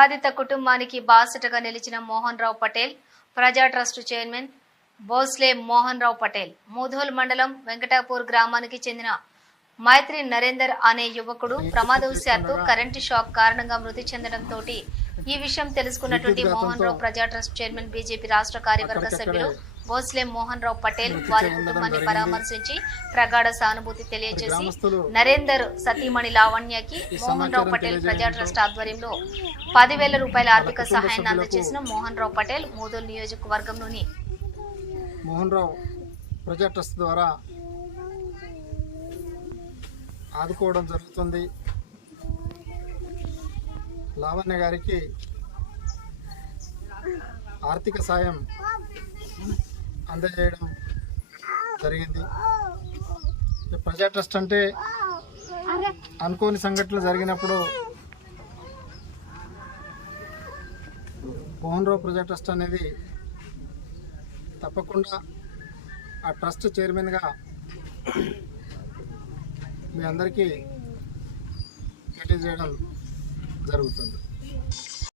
బాధిత కుటుంబానికి బాసటగా నిలిచిన మోహన్ రావు పటేల్ ప్రజా ట్రస్ట్ చైర్మన్ భోస్లే మోహన్ రావు పటేల్ మూధోల్ మండలం వెంకటాపూర్ గ్రామానికి చెందిన మైత్రి నరేందర్ అనే యువకుడు ప్రమాదవశాత్తు కరెంటు షాక్ కారణంగా మృతి చెందడంతో ఈ విషయం తెలుసుకున్నటువంటి మోహన్ రావు ప్రజా ట్రస్ట్ చైర్మన్ బీజేపీ రాష్ట్ర కార్యవర్గ సభ్యులు భోస్లే మోహన్ రావు పటేల్ వారి కుటుంబాన్ని పరామర్శించి ప్రగాఢ సానుభూతి తెలియజేసి నరేందర్ సతీమణి లావణ్యకి మోహన్ రావు పటేల్ ప్రజా ట్రస్ట్ ఆధ్వర్యంలో పదివేల రూపాయల ఆర్థిక సహాయాన్ని అందజేసిన మోహన్ రావు పటేల్ మూదోల్ నియోజకవర్గంలోని మోహన్ రావు ప్రజా ట్రస్ట్ ద్వారా ఆదుకోవడం జరుగుతుంది. లావణ్య గారికి ఆర్థిక సాయం అందజేయడం జరిగింది. ఈ ప్రజా ట్రస్ట్ అంటే అనుకోని సంఘటనలు జరిగినప్పుడు మోహన్ రావు ప్రజా ట్రస్ట్ అనేది తప్పకుండా ఆ ట్రస్ట్ చైర్మన్గా మీ అందరికీ తెలియజేయడం జరుగుతుంది.